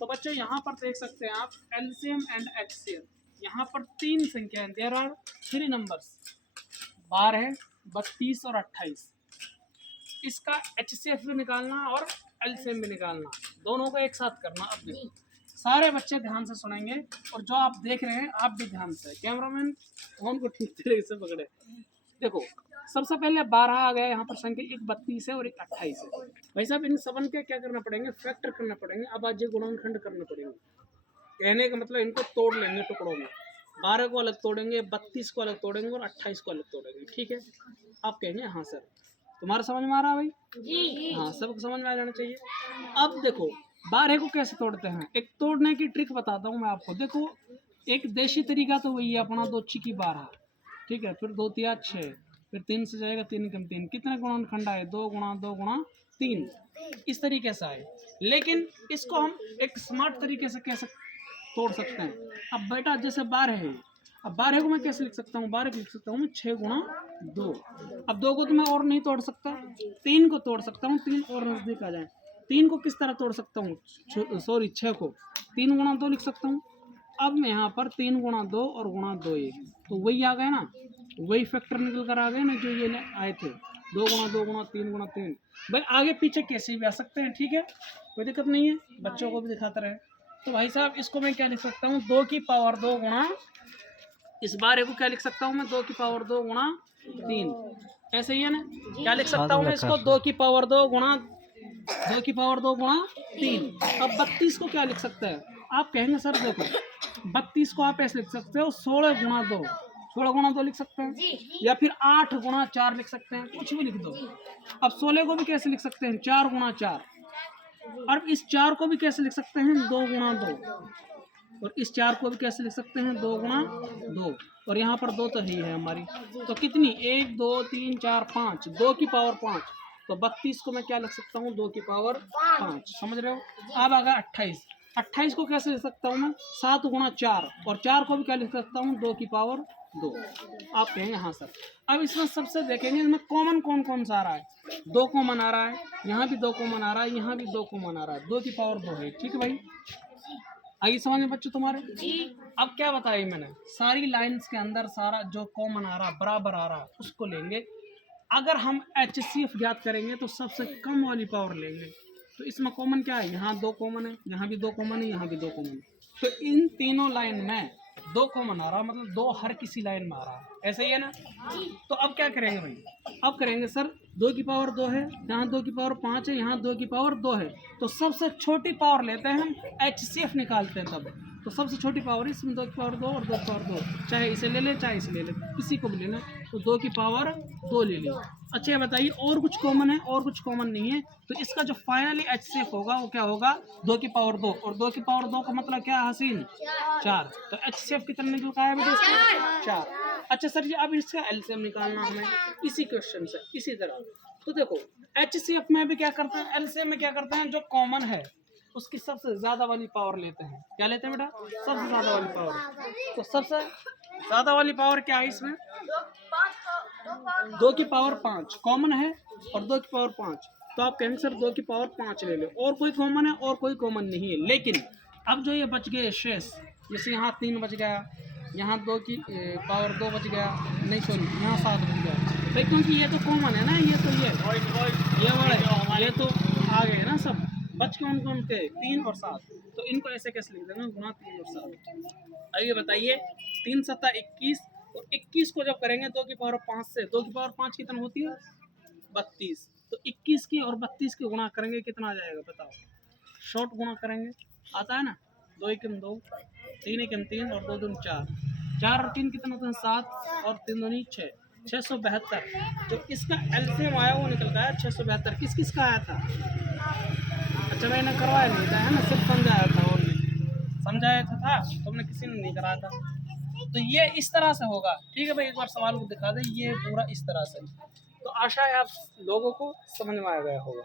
तो बच्चों यहाँ पर देख सकते हैं आप एलसीएम एंड एचसीएफ। यहाँ पर 3 संख्याएं, देयर आर 3 नंबर्स, 12, 32 और 28। इसका एचसीएफ भी निकालना और एलसीएम भी निकालना, दोनों को एक साथ करना। अब देखो सारे बच्चे ध्यान से सुनेंगे और जो आप देख रहे हैं आप भी ध्यान से, कैमरामैन फोन को ठीक तरीके से पकड़े। देखो सबसे पहले 12 आ गया, यहाँ पर संख्या एक 32 है और एक 28 है। भाई साहब इन सबन के क्या करना पड़ेंगे, फैक्टर करना पड़ेंगे, अभाज्य गुणनखंड करने पड़ेंगे। कहने का मतलब इनको तोड़ लेंगे टुकड़ों में, 12 को अलग तोड़ेंगे, 32 को अलग तोड़ेंगे और 28 को अलग तोड़ेंगे। ठीक है, आप कहेंगे हाँ सर। तुम्हारा समझ में आ रहा है भाई? जी हाँ, सबको समझ में आ जाना चाहिए। अब देखो 12 को कैसे तोड़ते हैं, एक तोड़ने की ट्रिक बताता हूँ मैं आपको। देखो एक देशी तरीका तो वही है अपना, 2 छिकी 12, ठीक है, फिर 2 तिया 6, फिर 3 से जाएगा 3 कम 3, कितने गुणनखंड आए, 2 गुणा 2 गुणा 3, इस तरीके से आए। लेकिन इसको हम एक स्मार्ट तरीके से कैसे तोड़ सकते हैं। अब बेटा जैसे 12 है, अब 12 को मैं कैसे लिख सकता हूँ, 12 को लिख सकता हूँ मैं 6 गुणा 2। अब 2 को तो मैं और नहीं तोड़ सकता, 3 को तोड़ सकता हूँ, 3 और नजदीक आ जाए। 3 को किस तरह तोड़ सकता हूँ, सॉरी 6 को 3 गुणा 2 लिख सकता हूँ। अब मैं यहाँ पर 3 गुणा 2 और गुणा 2 1, तो वही आ गए ना, वही फैक्टर निकल कर आ गए ना जो ये आए थे, 2 गुणा 2 गुणा 3 गुणा 3। भाई आगे पीछे कैसे भी आ सकते हैं, ठीक है, कोई दिक्कत नहीं है, बच्चों को भी दिखाते रहे। तो भाई साहब इसको मैं क्या लिख सकता हूँ, 2 की पावर 2 गुणा, इस 12 को क्या लिख सकता हूँ मैं, 2 की पावर 2 गुणा 3, ऐसे ही है ना। क्या लिख सकता हूँ मैं इसको, 2 की पावर 2 गुणा 2 की पावर 2 गुणा 3। अब 32 को क्या लिख सकते हैं, आप कहेंगे सर देखो 32 को आप ऐसे लिख सकते हो 16 गुणा 2, 16 गुणा 2 लिख सकते हैं, या फिर 8 गुणा 4 लिख सकते हैं, कुछ भी लिख दो। अब 16 को भी कैसे लिख सकते हैं, 4 गुणा 4, और इस 4 को भी कैसे लिख सकते हैं, 2 गुणा 2, और इस 4 को भी कैसे लिख सकते हैं, 2 गुणा 2, और यहाँ पर 2 तो ही है हमारी, तो कितनी 1 2 3 4 5, 2 की पावर 5, तो 32 को मैं क्या लिख सकता हूँ, 2 की पावर 5, समझ रहे हो। अब आ गया 28, 28 को कैसे लिख सकता हूँ मैं, 7 गुणा 4, और 4 को भी क्या लिख सकता हूँ, 2 की पावर 2। आप कहेंगे हाँ सर। अब इसमें सबसे देखेंगे इसमें कॉमन कौन कौन सा आ रहा है, 2 कॉमन आ रहा है, यहाँ भी 2 कॉमन आ रहा है, यहाँ भी 2 कॉमन आ रहा है, 2 की पावर 2 है, ठीक है भाई। आइए समझ में बच्चों तुम्हारे जी। अब क्या बताया मैंने, सारी लाइंस के अंदर सारा जो कॉमन आ रहा बराबर आ रहा उसको लेंगे। अगर हम HCF ज्ञात करेंगे तो सबसे कम वाली पावर लेंगे। तो इसमें कॉमन क्या है, यहाँ 2 कॉमन है, यहाँ भी 2 कॉमन है, यहाँ भी 2 कॉमन है, तो इन तीनों लाइन में 2 कॉमन आ रहा, मतलब 2 हर किसी लाइन में आ रहा है, ऐसा ही है ना। तो अब क्या करेंगे भाई, अब करेंगे सर 2 की पावर 2 है, यहाँ 2 की पावर 5 है, यहाँ 2 की पावर 2 है, तो सबसे छोटी पावर लेते हैं हम, HCF निकालते हैं तब। तो सबसे छोटी पावर इसमें 2 की पावर 2 और 2 की पावर 2, चाहे इसे ले ले चाहे इसे ले ले, किसी को भी लेना, तो 2 की पावर 2 ले ली। अच्छा ये बताइए और कुछ कॉमन है, और कुछ कॉमन नहीं है, तो इसका जो फाइनली HCF होगा वो क्या होगा, 2 की पावर 2, और 2 की पावर 2 का मतलब क्या है हसीन, 4। तो HCF कितना निकल का है बेटे इसका, 4। अच्छा सर जी अब इसका एलसीएम निकालना हमें इसी क्वेश्चन से इसी तरह। तो देखो HCF में भी क्या करते हैं, एलसीएम में क्या करते हैं, जो कॉमन है उसकी सबसे ज्यादा वाली पावर लेते हैं। क्या लेते हैं बेटा, सबसे ज्यादा वाली पावर। तो सबसे ज्यादा वाली पावर क्या है इसमें, 2 की पावर 5 कॉमन है और 2 की पावर 5, तो आप कहेंगे सर 2 की पावर 5 ले लो, और कोई कॉमन है और कोई कॉमन नहीं है। लेकिन अब जो ये बच गए शेष, जैसे यहाँ 3 बच गया, यहाँ 2 की पावर 2 बच गया, नहीं सॉरी यहाँ 7 बच गया, भाई क्योंकि ये तो कॉमन है ना, ये तो ये वाले ये तो आ गए ना सब, बच के उनको उनके 3 और 7, तो इनको ऐसे कैसे लिख देंगे, गुणा 3 और 7। अब ये बताइए 3 7 21, तो 21 को जब करेंगे 2 की पावर 5 से, 2 की पावर 5 कितना होती है, 32, तो 21 की और 32 की गुणा करेंगे कितना आ जाएगा बताओ, शॉर्ट गुणा करेंगे आता है ना, 2 एकम 2, 3 एकम 3 और 2 दूनी 4, 4 और 3 कितना होता है 7, और 3 दूनी 6, 672। जो इसका एलसीएम आया वो निकल गया 672। किस किस का आया था, अच्छा मैंने करवाया नहीं था है ना, सिर्फ समझाया था, और समझाया था तुमने किसी ने नहीं कराया था। तो ये इस तरह से होगा, ठीक है भाई, एक बार सवाल को दिखा दे, ये पूरा इस तरह से। तो आशा है आप लोगों को समझ में आ गया होगा।